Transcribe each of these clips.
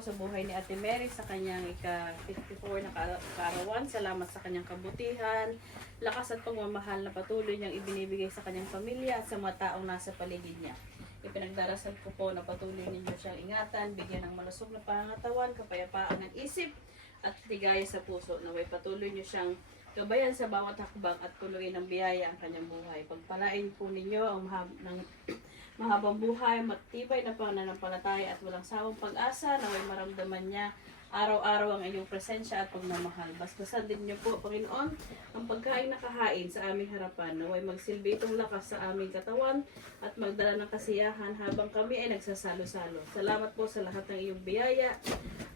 po sa buhay ni Ate Mary sa kanyang ika-54 na kaarawan. Salamat sa kanyang kabutihan, lakas at pagmamahal na patuloy niyang ibinibigay sa kanyang pamilya at sa mga taong nasa paligid niya. Ipinagdarasal ko po na patuloy ninyo siyang ingatan, bigyan ng malusog na pangangatawan, kapayapaan ng isip at ligaya sa puso. Naway patuloy niyo siyang gabayan sa bawat hakbang at tuloy ng biyaya ang kanyang buhay. Pagpalain po ninyo ang mahabang buhay, matibay na pananampalataya at walang sawang pag-asa na may maramdaman niya araw-araw ang inyong presensya at pagmamahal. Bastasan din niyo po, Panginoon, ang pagkain na kahain sa aming harapan. Naway magsilbi itong lakas sa aming katawan at magdala ng kasiyahan habang kami ay nagsasalo-salo. Salamat po sa lahat ng iyong biyaya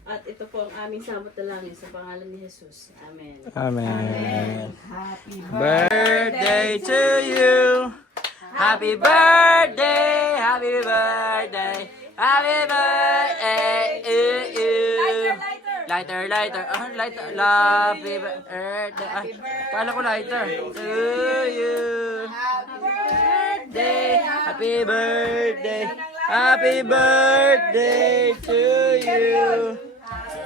at ito po ang aming samot dalangin sa pangalan ni Jesus. Amen. Amen. Happy Birthday to you. Happy birthday. Happy birthday. Happy birthday. Lighter, lighter. Lighter. Happy birthday. Kala ko lighter. To you. Happy birthday. Happy birthday. Happy birthday to you. Happy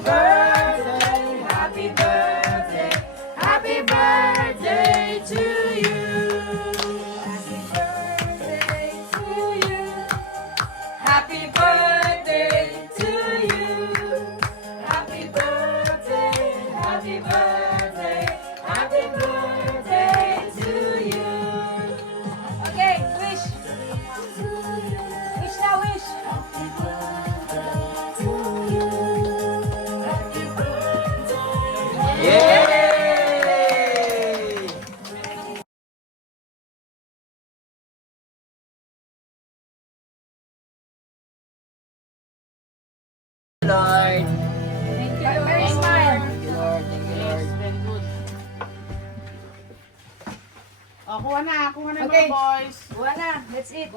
birthday. Happy birthday. Happy birthday to you. Happy birthday to you. Happy birthday. Happy birthday. Happy birthday to you. Okay, wish. Wish na wish. Happy birthday to you. Happy birthday. Yay! Lord. Thank you, Lord. Very smile. Thank you, Lord. Thank you, Lord. Very good. Oh, kuha na Okay. mga boys. Buwan na. That's it.